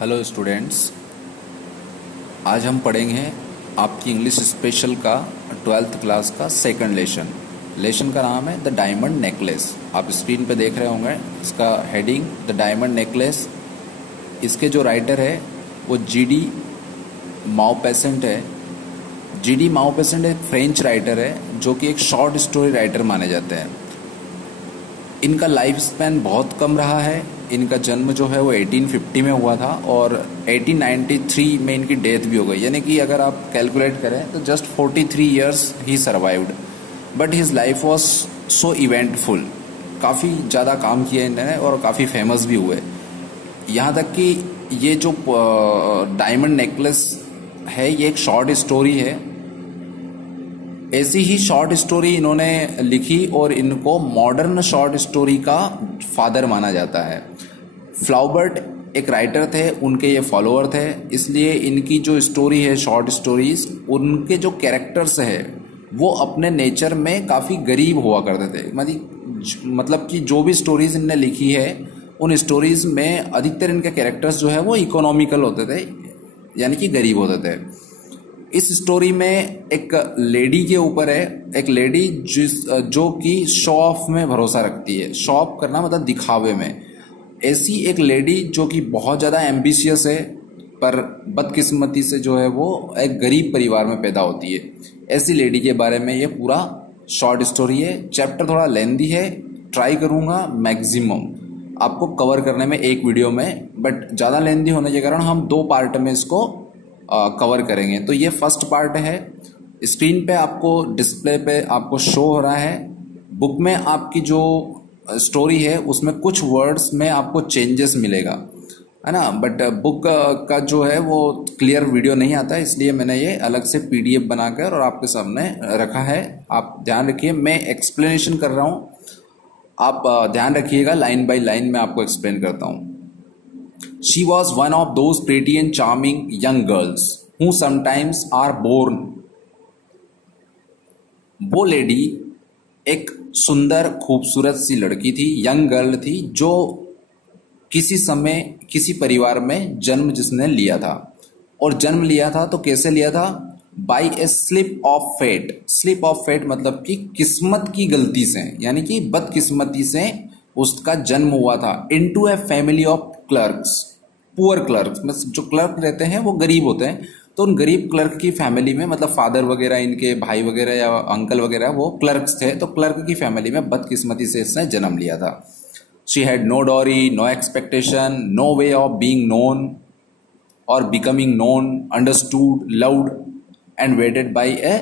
Hello students, आज हम पढ़ेंगे आपकी इंग्लिश स्पेशल का 12th क्लास का सेकंड लेसन का नाम है द डायमंड नेकलेस। आप स्क्रीन पे देख रहे होंगे इसका हेडिंग द डायमंड नेकलेस। इसके जो राइटर है वो जीडी माउपेसेंट है। जीडी माउपेसेंट एक फ्रेंच राइटर है जो कि एक शॉर्ट स्टोरी राइटर माने जाते हैं। इनका लाइफ स्पैन बहुत कम रहा है। इनका जन्म जो है वो 1850 में हुआ था और 1893 में इनकी डेथ भी हो गई, यानी कि अगर आप कैलकुलेट करें तो just 43 years he survived. But his life was so eventful. काफ़ी ज़्यादा काम किया इन्होंने और काफ़ी फेमस भी हुए। यहाँ तक कि ये जो डायमंड नेकलेस है ये एक शॉर्ट स्टोरी है। ऐसी ही शॉर्ट स्टोरी इन्होंने लिखी और इनको मॉडर्न शॉर्ट स्टोरी का फादर माना जाता है। फ्लाउबर्ट एक राइटर थे, उनके ये फॉलोअर थे, इसलिए इनकी जो स्टोरी है शॉर्ट स्टोरीज, उनके जो कैरेक्टर्स है वो अपने नेचर में काफ़ी गरीब हुआ करते थे। मतलब कि जो भी स्टोरीज इनने लिखी है उन स्टोरीज में अधिकतर इनके कैरेक्टर्स जो है वो इकोनॉमिकल होते थे, यानी कि गरीब होते थे। इस स्टोरी में एक लेडी के ऊपर है, एक लेडी जो कि शो ऑफ में भरोसा रखती है। शो ऑफ करना मतलब दिखावे में। ऐसी एक लेडी जो कि बहुत ज़्यादा एम्बिशियस है पर बदकिस्मती से जो है वो एक गरीब परिवार में पैदा होती है। ऐसी लेडी के बारे में ये पूरा शॉर्ट स्टोरी है। चैप्टर थोड़ा लेंदी है, ट्राई करूँगा मैक्सिमम आपको कवर करने में एक वीडियो में, बट ज़्यादा लेंदी होने के कारण हम 2 पार्ट में इसको कवर करेंगे। तो ये फर्स्ट पार्ट है। स्क्रीन पे आपको डिस्प्ले पे आपको शो हो रहा है। बुक में आपकी जो स्टोरी है उसमें कुछ वर्ड्स में आपको चेंजेस मिलेगा, है ना, बट बुक का जो है वो क्लियर वीडियो नहीं आता, इसलिए मैंने ये अलग से पीडीएफ बनाकर और आपके सामने रखा है। आप ध्यान रखिए, मैं एक्सप्लेनेशन कर रहा हूँ, आप ध्यान रखिएगा, लाइन बाय लाइन मैं आपको एक्सप्लेन करता हूँ। She was one of those pretty and charming young girls who sometimes are born. वो लेडी एक सुंदर खूबसूरत सी लड़की थी, यंग गर्ल थी, जो किसी समय किसी परिवार में जन्म जिसने लिया था। और जन्म लिया था तो कैसे लिया था? By a slip of fate. Slip of fate मतलब कि किस्मत की गलती से, यानी कि बदकिस्मती से उसका जन्म हुआ था। Into a family of clerks, poor clerks, मतलब जो क्लर्क रहते हैं वो गरीब होते हैं, तो उन गरीब क्लर्क की फैमिली में, मतलब फादर वगैरह, इनके भाई वगैरह या अंकल वगैरह वो क्लर्क्स थे, तो क्लर्क की फैमिली में बदकिस्मती से इसने जन्म लिया था। She had no dowry, no expectation, no way of being known और becoming known, understood, loved and wedded by a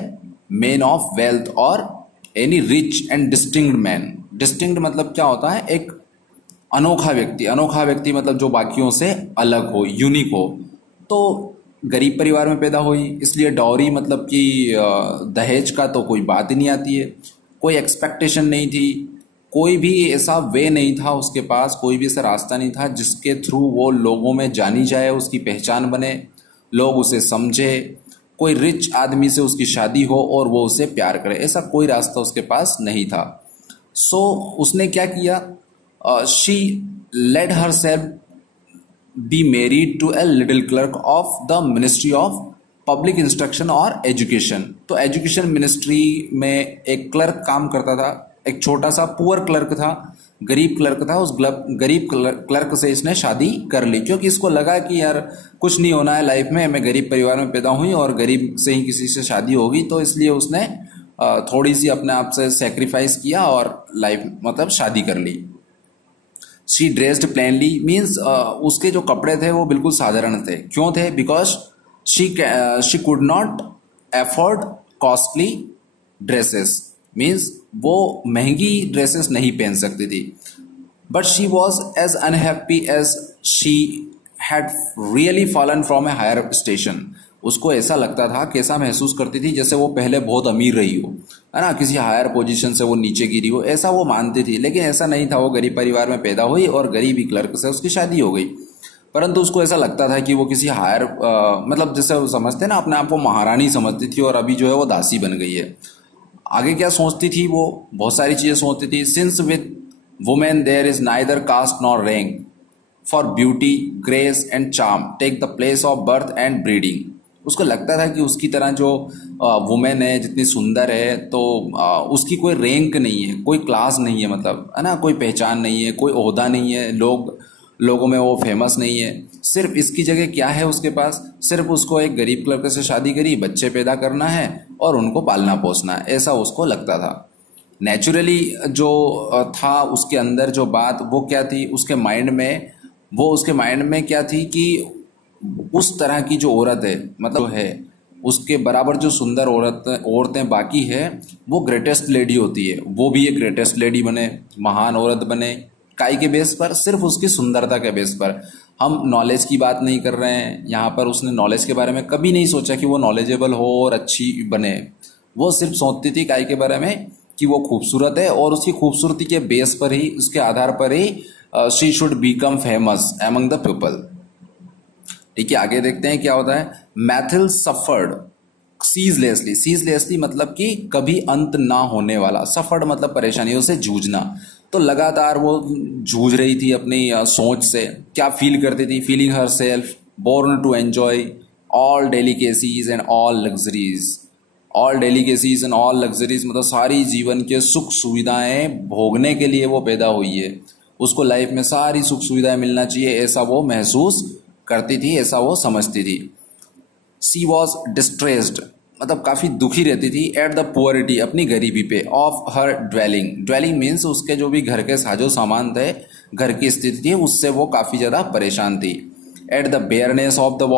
man of wealth और any rich and distinct man. Distinct मतलब क्या होता है? एक अनोखा व्यक्ति। अनोखा व्यक्ति मतलब जो बाकियों से अलग हो, यूनिक हो। तो गरीब परिवार में पैदा हुई, इसलिए डॉरी मतलब कि दहेज का तो कोई बात ही नहीं आती है। कोई एक्सपेक्टेशन नहीं थी, कोई भी ऐसा वे नहीं था उसके पास, कोई भी ऐसा रास्ता नहीं था जिसके थ्रू वो लोगों में जानी जाए, उसकी पहचान बने, लोग उसे समझे, कोई रिच आदमी से उसकी शादी हो और वो उसे प्यार करे। ऐसा कोई रास्ता उसके पास नहीं था। सो उसने क्या किया? She let herself be married to a little clerk of the Ministry of Public Instruction और Education। तो एजुकेशन मिनिस्ट्री में एक क्लर्क काम करता था, एक छोटा सा पुअर क्लर्क था, गरीब क्लर्क था। उस गरीब क्लर्क से इसने शादी कर ली, क्योंकि इसको लगा कि यार कुछ नहीं होना है लाइफ में, मैं गरीब परिवार में पैदा हुई और गरीब से ही किसी से शादी होगी, तो इसलिए उसने थोड़ी सी अपने आप से सेक्रीफाइस किया और लाइफ मतलब शादी कर ली। शी ड्रेस्ड प्लेनली मीन्स उसके जो कपड़े थे वो बिल्कुल साधारण थे। क्यों थे? Because she could not afford costly dresses, means वो महंगी ड्रेसेस नहीं पहन सकती थी। But she was as unhappy as she had really fallen from a higher station. उसको ऐसा लगता था, कैसा महसूस करती थी, जैसे वो पहले बहुत अमीर रही हो, है ना, किसी हायर पोजीशन से वो नीचे गिरी हो, ऐसा वो मानती थी। लेकिन ऐसा नहीं था, वो गरीब परिवार में पैदा हुई और गरीबी क्लर्क से उसकी शादी हो गई। परंतु उसको ऐसा लगता था कि वो किसी हायर मतलब जैसे वो समझते ना, अपने आप को महारानी समझती थी और अभी जो है वो दासी बन गई है। आगे क्या सोचती थी? वो बहुत सारी चीजें सोचती थी। Since with women there is neither caste nor rank, for beauty, grace and charm take the place of birth and breeding. उसको लगता था कि उसकी तरह जो वुमेन है जितनी सुंदर है तो उसकी कोई रैंक नहीं है, कोई क्लास नहीं है, मतलब है ना, कोई पहचान नहीं है, कोई ओहदा नहीं है, लोगों में वो फेमस नहीं है। सिर्फ इसकी जगह क्या है उसके पास, सिर्फ उसको एक गरीब लड़के से शादी करी, बच्चे पैदा करना है और उनको पालना पोसना है, ऐसा उसको लगता था। नेचुरली जो था उसके अंदर जो बात वो क्या थी उसके माइंड में क्या थी कि उस तरह की जो औरत है, मतलब है उसके बराबर जो सुंदर औरतें बाकी है वो ग्रेटेस्ट लेडी होती है, वो भी एक ग्रेटेस्ट लेडी बने, महान औरत बने। काय के बेस पर, सिर्फ उसकी सुंदरता के बेस पर। हम नॉलेज की बात नहीं कर रहे हैं यहाँ पर, उसने नॉलेज के बारे में कभी नहीं सोचा कि वो नॉलेजेबल हो और अच्छी बने। वो सिर्फ सोचती थी काय के बारे में कि वो खूबसूरत है और उसकी खूबसूरती के बेस पर ही, उसके आधार पर ही she should become famous among the people. ठीक है, आगे देखते हैं क्या होता है। मैथिल सफर्ड सीजलेसली मतलब कि कभी अंत ना होने वाला, सफर्ड मतलब परेशानियों से जूझना। तो लगातार वो जूझ रही थी अपनी सोच से। क्या फील करती थी, feeling herself born to enjoy all delicacies and all luxuries. All delicacies and all luxuries मतलब सारी जीवन के सुख सुविधाएं भोगने के लिए वो पैदा हुई है। उसको लाइफ में सारी सुख सुविधाएं मिलना चाहिए, ऐसा वो महसूस करती थी, ऐसा वो समझती थी। सी वॉज डिस्ट्रेस्ड मतलब काफ़ी दुखी रहती थी, एट द पुअरिटी अपनी गरीबी पे, ऑफ हर ड्वेलिंग मीन्स उसके जो भी घर के साजो सामान थे, घर की स्थिति थी, उससे वो काफ़ी ज़्यादा परेशान थी। At the bareness of the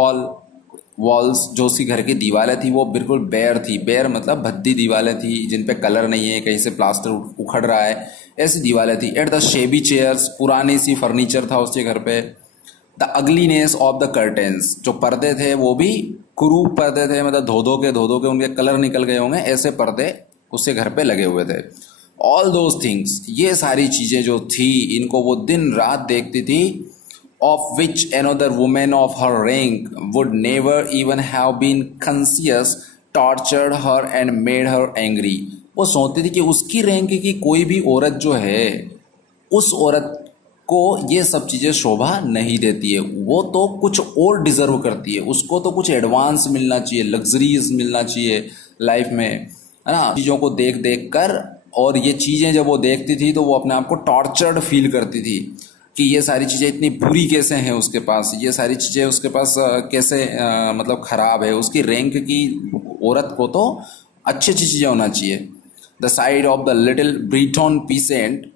walls जो उसकी घर की दीवारें थी वो बिल्कुल बेयर थी। बेयर मतलब भद्दी दीवारें थी जिन पे कलर नहीं है, कहीं से प्लास्टर उखड़ रहा है, ऐसी दीवारें थी। एट द शेबी चेयर्स पुरानी सी फर्नीचर था उसके घर पे। The ugliness of the curtains जो पर्दे थे वो भी कुरूप पर्दे थे, मतलब धो के उनके कलर निकल गए होंगे, ऐसे पर्दे उसके घर पे लगे हुए थे। ऑल दोज थिंग्स ये सारी चीज़ें जो थी इनको वो दिन रात देखती थी। of which another woman of her rank would never even have been conscious, tortured her and made her angry। वो सोचती थी कि उसकी रैंक की कोई भी औरत जो है उस औरत को ये सब चीज़ें शोभा नहीं देती है, वो तो कुछ और डिजर्व करती है, उसको तो कुछ एडवांस मिलना चाहिए, लग्जरीज मिलना चाहिए लाइफ में, है ना। चीज़ों को देख देख कर, और ये चीज़ें जब वो देखती थी तो वो अपने आप को टॉर्चर्ड फील करती थी कि ये सारी चीज़ें इतनी बुरी कैसे हैं उसके पास, ये सारी चीज़ें उसके पास कैसे मतलब ख़राब है। उसकी रैंक की औरत को तो अच्छी अच्छी चीज़ें होना चाहिए। The side of the little Brayton pheasant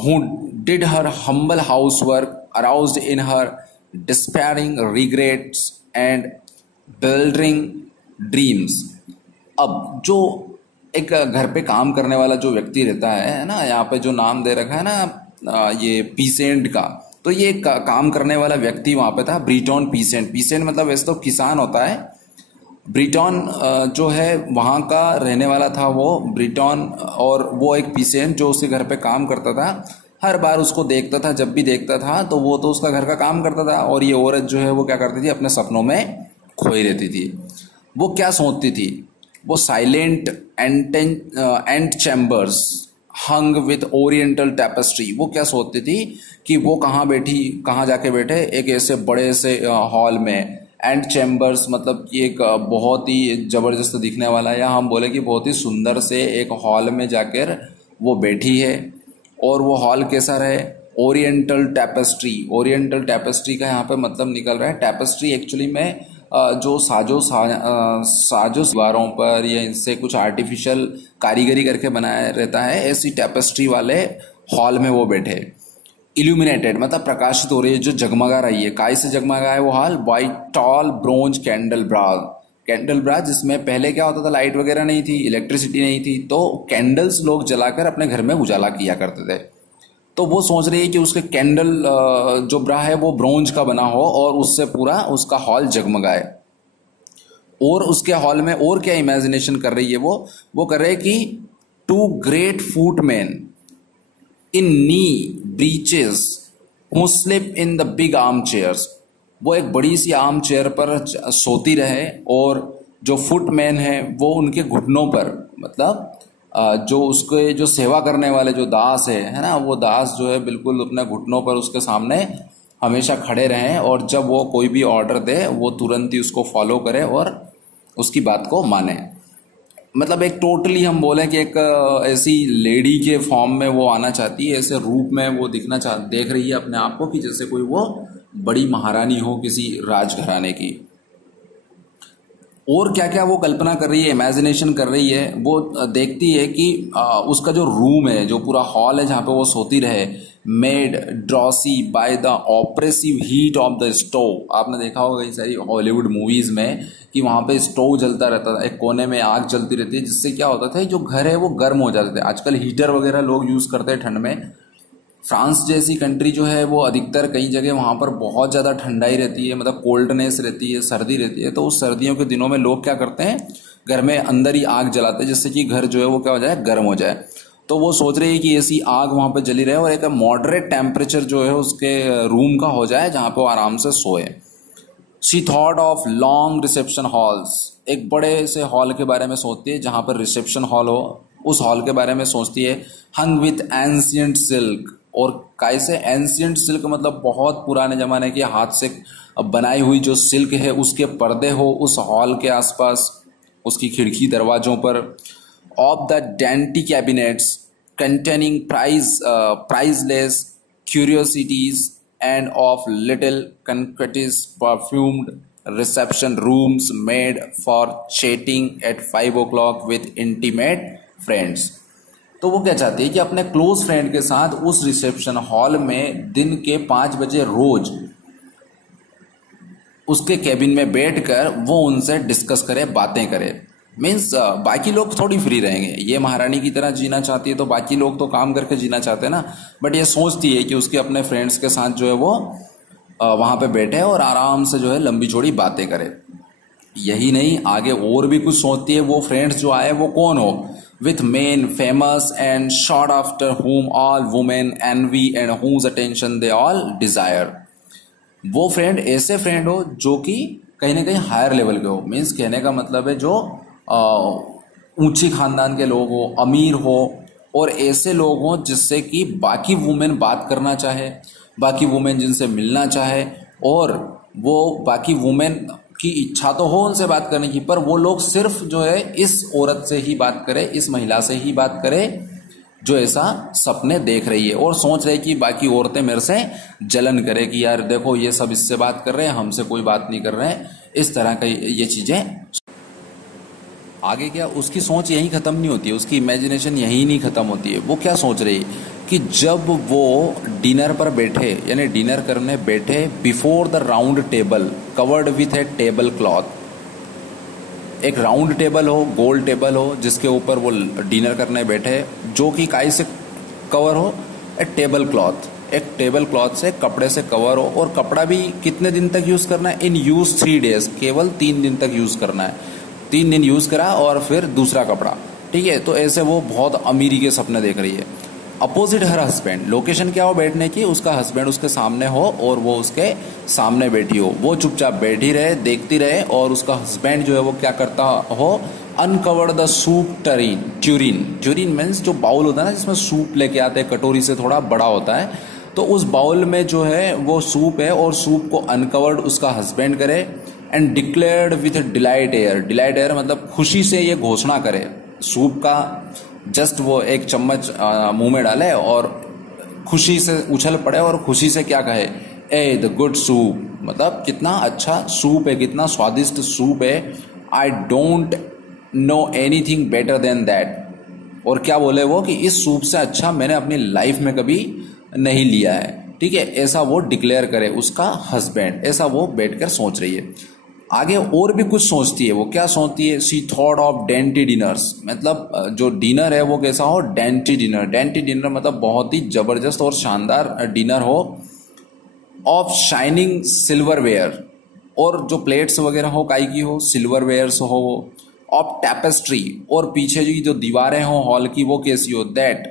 who did her humble housework aroused in her despairing regrets and bewildering dreams। अब जो एक घर पे काम करने वाला जो व्यक्ति रहता है ना, यहाँ पे जो नाम दे रखा है ना ये पीसेंट का, तो ये काम करने वाला व्यक्ति वहाँ पे था ब्रिटॉन पीसेंट। पीसेंट मतलब वैसे तो किसान होता है, ब्रिटॉन जो है वहाँ का रहने वाला था वो ब्रिटॉन, और वो एक पीसेंट जो उसके घर पे काम करता था। हर बार उसको देखता था, जब भी देखता था तो वो तो उसका घर का काम करता था, और ये औरत जो है वो क्या करती थी, अपने सपनों में खोई रहती थी। वो क्या सोचती थी, वो silent antechambers hung with oriental tapestry. वो क्या सोचती थी कि वो कहाँ जाके बैठे, एक ऐसे बड़े से हॉल में। एंड चैम्बर्स मतलब कि एक बहुत ही ज़बरदस्त दिखने वाला, या हम बोले कि बहुत ही सुंदर से एक हॉल में जाकर वो बैठी है। और वो हॉल कैसा रहे, ओरिएंटल टैपेस्ट्री का यहाँ पे मतलब निकल रहा है। टैपेस्ट्री एक्चुअली में जो साजो दीवारों पर या इनसे कुछ आर्टिफिशियल कारीगरी करके बनाया रहता है, ऐसी टैपेस्ट्री वाले हॉल में वो बैठे। इल्यूमिनेटेड मतलब प्रकाशित हो रही है, जो जगमगा रही है। काय से जगमगा है वो hall, by tall bronze candelabra जिसमें पहले क्या होता था, लाइट वगैरह नहीं थी, इलेक्ट्रिसिटी नहीं थी, तो कैंडल्स लोग जलाकर अपने घर में उजाला किया करते थे। तो वो सोच रही है कि उसके कैंडल जो ब्रा है वो ब्रोंज का बना हो और उससे पूरा उसका हॉल जगमगाए। और उसके हॉल में और क्या इमेजिनेशन कर रही है वो कर रही है कि two great footmen in knee breeches who sleep in the big armchairs. वो एक बड़ी सी आर्म चेयर पर सोती रहे, और जो फुटमैन है वो उनके घुटनों पर, मतलब जो उसके जो सेवा करने वाले जो दास है ना, वो दास जो है बिल्कुल अपने घुटनों पर उसके सामने हमेशा खड़े रहें और जब वो कोई भी ऑर्डर दे वो तुरंत ही उसको फॉलो करे और उसकी बात को माने। मतलब एक टोटली हम बोलें कि एक ऐसी लेडी के फॉर्म में वो आना चाहती है, ऐसे रूप में वो देख रही है अपने आप को कि जैसे कोई वो बड़ी महारानी हो किसी राजघराने की। और क्या क्या वो कल्पना कर रही है, इमेजिनेशन कर रही है। वो देखती है कि उसका जो रूम है, जो पूरा हॉल है जहाँ पे वो सोती रहे, made drowsy by the oppressive heat of the stove. आपने देखा होगा कई सारी हॉलीवुड मूवीज में कि वहाँ पे स्टोव जलता रहता था, एक कोने में आग जलती रहती है, जिससे क्या होता था जो घर है वो गर्म हो जाते थे। आजकल हीटर वगैरह लोग यूज़ करते हैं ठंड में। फ्रांस जैसी कंट्री जो है वो अधिकतर कई जगह वहाँ पर बहुत ज़्यादा ठंडाई रहती है, मतलब कोल्डनेस रहती है, सर्दी रहती है। तो उस सर्दियों के दिनों में लोग क्या करते हैं, घर में अंदर ही आग जलाते हैं जिससे कि घर जो है वो क्या हो जाए, गर्म हो जाए। तो वो सोच रही है कि ऐसी आग वहाँ पे जली रहे और एक मॉडरेट टेम्परेचर जो है उसके रूम का हो जाए जहाँ पे वो आराम से सोए। She thought of long reception halls. एक बड़े से हॉल के बारे में सोचती है जहाँ पर रिसेप्शन हॉल हो, उस हॉल के बारे में सोचती है। हंग विथ एंशियंट सिल्क, और कैसे एंशियंट सिल्क मतलब बहुत पुराने जमाने के हाथ से बनाई हुई जो सिल्क है उसके पर्दे हो उस हॉल के आसपास, उसकी खिड़की दरवाजों पर। Of the dainty cabinets containing priceless curiosities and of little coquettish perfumed reception rooms made for chatting at 5 o'clock with intimate friends. तो वो क्या चाहती है कि अपने क्लोज फ्रेंड के साथ उस रिसेप्शन हॉल में दिन के 5 बजे रोज उसके केबिन में बैठकर वो उनसे डिस्कस करे, बातें करे। मीन्स बाकी लोग थोड़ी फ्री रहेंगे, ये महारानी की तरह जीना चाहती है तो बाकी लोग तो काम करके जीना चाहते हैं ना, बट ये सोचती है कि उसके अपने फ्रेंड्स के साथ जो है वो वहां पे बैठे और आराम से जो है लंबी चौड़ी बातें करे। यही नहीं, आगे और भी कुछ सोचती है। वो फ्रेंड्स जो आए वो कौन हो, with men famous and sought after whom all women envy and whose attention they all desire। वो फ्रेंड ऐसे फ्रेंड हो जो कि कहीं ना कहीं हायर लेवल के हो। मीन्स कहने का मतलब है जो ऊंची खानदान के लोग हो, अमीर हो, और ऐसे लोग हो जिससे कि बाकी वुमेन बात करना चाहे, बाकी वुमेन जिनसे मिलना चाहे, और वो बाकी वुमेन की इच्छा तो हो उनसे बात करने की, पर वो लोग सिर्फ जो है इस औरत से ही बात करे, इस महिला से ही बात करे जो ऐसा सपने देख रही है और सोच रही कि बाकी औरतें मेरे से जलन करे कि यार देखो ये सब इससे बात कर रहे हैं, हमसे कोई बात नहीं कर रहे हैं। इस तरह का ये चीजें। आगे क्या उसकी सोच यही खत्म नहीं होती है, उसकी इमेजिनेशन यही नहीं खत्म होती है। वो क्या सोच रही है कि जब वो डिनर पर बैठे, यानी डिनर करने बैठे, before the round table covered with A table cloth, एक राउंड टेबल हो, गोल टेबल हो जिसके ऊपर वो डिनर करने बैठे, जो कि काई से कवर हो, ए टेबल क्लॉथ, एक टेबल क्लॉथ से, कपड़े से कवर हो। और कपड़ा भी कितने दिन तक यूज करना है, इन यूज 3 days, केवल 3 दिन तक यूज करना है। 3 दिन यूज करा और फिर दूसरा कपड़ा, ठीक है। तो ऐसे वो बहुत अमीरी के सपने देख रही है। अपोजिट हर हस्बैंड, लोकेशन क्या हो बैठने की, उसका हस्बैंड उसके सामने हो और वो उसके सामने बैठी हो। वो चुपचाप बैठी रहे, देखती रहे, और उसका हस्बैंड जो है वो क्या करता हो, uncovered the soup Turin means जो बाउल होता है ना जिसमें सूप लेके आते हैं, कटोरी से थोड़ा बड़ा होता है, तो उस बाउल में जो है वो सूप है, और सूप को अनकवर्ड उसका हस्बैंड करे and declared with delight air मतलब खुशी से ये घोषणा करे। सूप का जस्ट वो एक चम्मच मुंह में डाले और खुशी से उछल पड़े और खुशी से क्या कहे, ए द गुड सूप, मतलब कितना अच्छा सूप है, कितना स्वादिष्ट सूप है। आई don't know anything better than that. और क्या बोले वो कि इस सूप से अच्छा मैंने अपनी लाइफ में कभी नहीं लिया है, ठीक है। ऐसा वो डिक्लेयर करे उसका हस्बैंड, ऐसा वो बैठकर सोच रही है। आगे और भी कुछ सोचती है। वो क्या सोचती है, सी थॉट ऑफ डेंटी डिनर्स, मतलब जो डिनर है वो कैसा हो, डेंटी डिनर मतलब बहुत ही जबरदस्त और शानदार डिनर हो। ऑफ शाइनिंग सिल्वरवेयर, और जो प्लेट्स वगैरह हो काई की हो, सिल्वरवेयर्स हो। ऑफ टैपेस्ट्री, और पीछे जो दीवारें हो हॉल की वो कैसी हो, दैट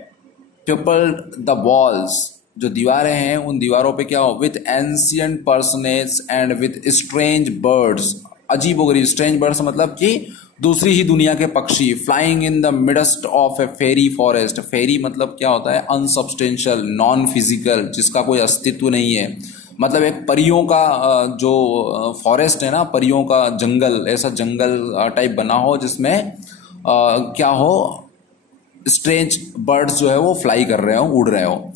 पीपल्ड द वॉल्स, जो दीवारें हैं उन दीवारों पे क्या हो, with ancient personages and with strange birds, अजीबोगरीब। स्ट्रेंज बर्ड्स मतलब कि दूसरी ही दुनिया के पक्षी। Flying in the midst of a fairy forest, fairy मतलब क्या होता है, अनसब्सटेंशियल, नॉन फिजिकल, जिसका कोई अस्तित्व नहीं है। मतलब एक परियों का जो फॉरेस्ट है ना, परियों का जंगल, ऐसा जंगल टाइप बना हो जिसमें क्या हो, स्ट्रेंज बर्ड्स जो है वो फ्लाई कर रहे हो, उड़ रहे हो।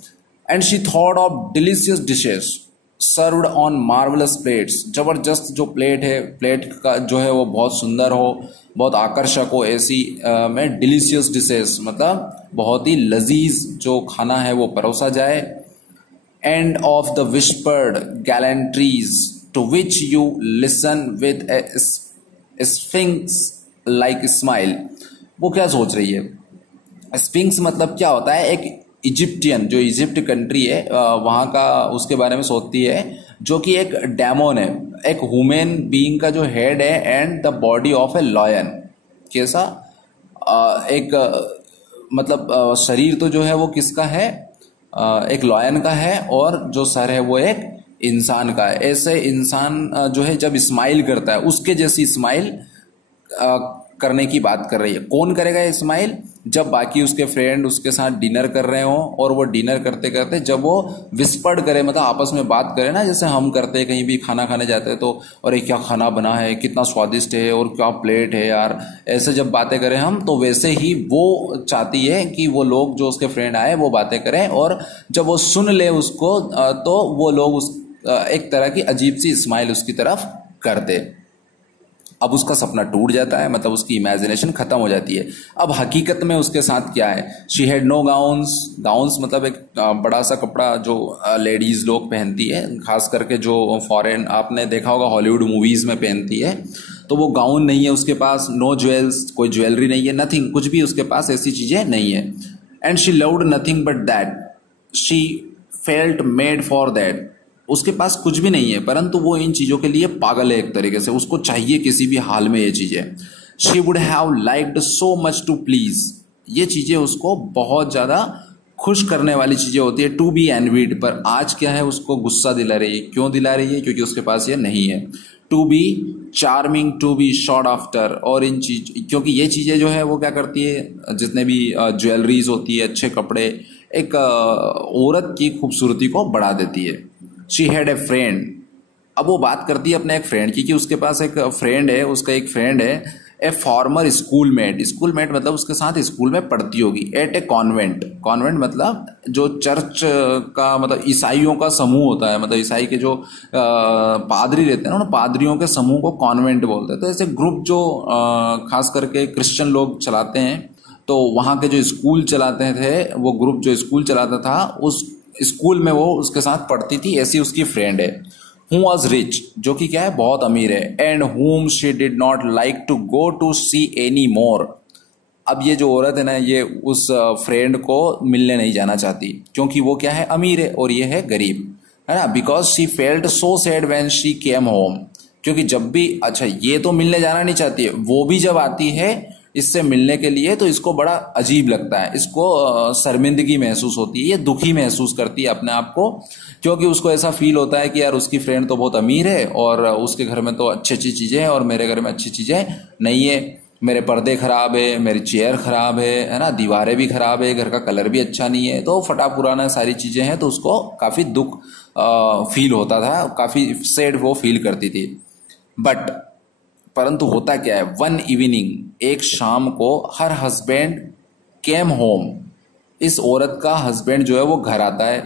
And she thought of delicious dishes served on marvellous plates. जबरदस्त जो प्लेट है, प्लेट का जो है वो बहुत सुंदर हो, बहुत आकर्षक हो, ऐसी में डिलीशियस डिशेस मतलब बहुत ही लजीज जो खाना है वो परोसा जाए। And of the whispered gallantries to which you listen with a sphinx like smile. वो क्या सोच रही है? स्फिंक्स मतलब क्या होता है? एक इजिप्टियन, जो इजिप्ट कंट्री है वहाँ का, उसके बारे में सोचती है, जो कि एक डेमोन है, एक ह्यूमन बीइंग का जो हेड है and the body of A lion. कैसा एक मतलब शरीर तो जो है वो किसका है? एक लॉयन का है, और जो सर है वो एक इंसान का है। ऐसे इंसान जो है जब स्माइल करता है, उसके जैसी स्माइल करने की बात कर रही है। कौन करेगा ये स्माइल? जब बाकी उसके फ्रेंड उसके साथ डिनर कर रहे हो, और वो डिनर करते करते जब वो विस्पर्ड करे, मतलब आपस में बात करे ना, जैसे हम करते हैं कहीं भी खाना खाने जाते हैं तो, अरे क्या खाना बना है, कितना स्वादिष्ट है, और क्या प्लेट है यार, ऐसे जब बातें करें हम, तो वैसे ही वो चाहती है कि वो लोग जो उसके फ्रेंड आए वो बातें करें, और जब वो सुन ले उसको तो वो लोग उस एक तरह की अजीब सी स्माइल उसकी तरफ करते। अब उसका सपना टूट जाता है, मतलब उसकी इमेजिनेशन खत्म हो जाती है। अब हकीकत में उसके साथ क्या है? She had no gowns. Gowns मतलब एक बड़ा सा कपड़ा जो लेडीज लोग पहनती है, खास करके जो फॉरेन, आपने देखा होगा हॉलीवुड मूवीज में पहनती है, तो वो गाउन नहीं है उसके पास। नो ज्वेल्स, कोई ज्वेलरी नहीं है, नथिंग, कुछ भी उसके पास ऐसी चीजें नहीं है। And she loved nothing but that, she felt made for that. उसके पास कुछ भी नहीं है, परंतु वो इन चीजों के लिए पागल है एक तरीके से, उसको चाहिए किसी भी हाल में ये चीजें। She would have liked so much to please. ये चीजें उसको बहुत ज्यादा खुश करने वाली चीजें होती है, टू बी एनवीड। पर आज क्या है, उसको गुस्सा दिला रही है। क्यों दिला रही है? क्योंकि उसके पास ये नहीं है। To be charming, to be sought after, और इन चीज, क्योंकि ये चीजें जो है वो क्या करती है, जितने भी ज्वेलरीज होती है, अच्छे कपड़े, एक औरत की खूबसूरती को बढ़ा देती है। She had a friend. अब वो बात करती है अपने एक फ्रेंड की, कि उसके पास एक फ्रेंड है, उसका एक फ्रेंड है, ए फॉर्मर स्कूलमेट। स्कूलमेट मतलब उसके साथ स्कूल में पढ़ती होगी। एट ए कॉन्वेंट, कॉन्वेंट मतलब जो चर्च का, मतलब ईसाइयों का समूह होता है, मतलब ईसाई के जो पादरी रहते हैं ना, उन पादरियों के समूह को कॉन्वेंट बोलते हैं। तो ऐसे ग्रुप जो खास करके क्रिश्चियन लोग चलाते हैं, तो वहाँ के जो स्कूल चलाते थे, वो ग्रुप जो स्कूल चलाता था, उस स्कूल में वो उसके साथ पढ़ती थी। ऐसी उसकी फ्रेंड है। हु वॉज रिच, जो कि क्या है, बहुत अमीर है। And whom she did not like to go to see any more। अब ये जो औरत है ना, ये उस फ्रेंड को मिलने नहीं जाना चाहती, क्योंकि वो क्या है, अमीर है और ये है गरीब, है ना। Because she felt so sad when she came home. क्योंकि जब भी, अच्छा ये तो मिलने जाना नहीं चाहती है, वो भी जब आती है इससे मिलने के लिए तो इसको बड़ा अजीब लगता है, इसको शर्मिंदगी महसूस होती है, ये दुखी महसूस करती है अपने आप को, क्योंकि उसको ऐसा फील होता है कि यार उसकी फ्रेंड तो बहुत अमीर है और उसके घर में तो अच्छी अच्छी चीजें हैं और मेरे घर में अच्छी चीजें नहीं है। मेरे पर्दे खराब है, मेरी चेयर खराब है ना, दीवारें भी खराब है, घर का कलर भी अच्छा नहीं है, तो फटा पुराना सारी चीजें हैं, तो उसको काफी दुख फील होता था, काफी सैड वो फील करती थी। बट परंतु होता क्या है, वन इवनिंग, एक शाम को, हर हस्बैंड केम होम, इस औरत का हस्बैंड जो है वो घर आता है,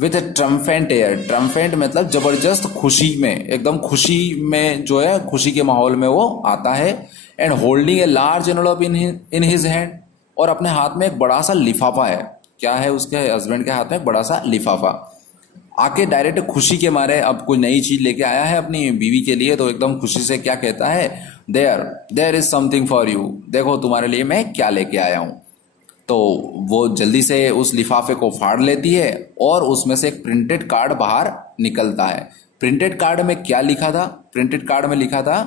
विथ ए ट्रम्फेंट एयर। ट्रम्फेंट मतलब जबरदस्त खुशी में, एकदम खुशी में जो है, खुशी के माहौल में वो आता है। And holding a large envelope in his hand, और अपने हाथ में एक बड़ा सा लिफाफा है। क्या है उसके हस्बैंड के हाथ में? एक बड़ा सा लिफाफा। आके डायरेक्ट खुशी के मारे, अब कोई नई चीज लेके आया है अपनी बीवी के लिए, तो एकदम खुशी से क्या कहता है, there is something for you, देखो तुम्हारे लिए मैं क्या लेके आया हूं। तो वो जल्दी से उस लिफाफे को फाड़ लेती है और उसमें से एक प्रिंटेड कार्ड बाहर निकलता है। प्रिंटेड कार्ड में क्या लिखा था? प्रिंटेड कार्ड में लिखा था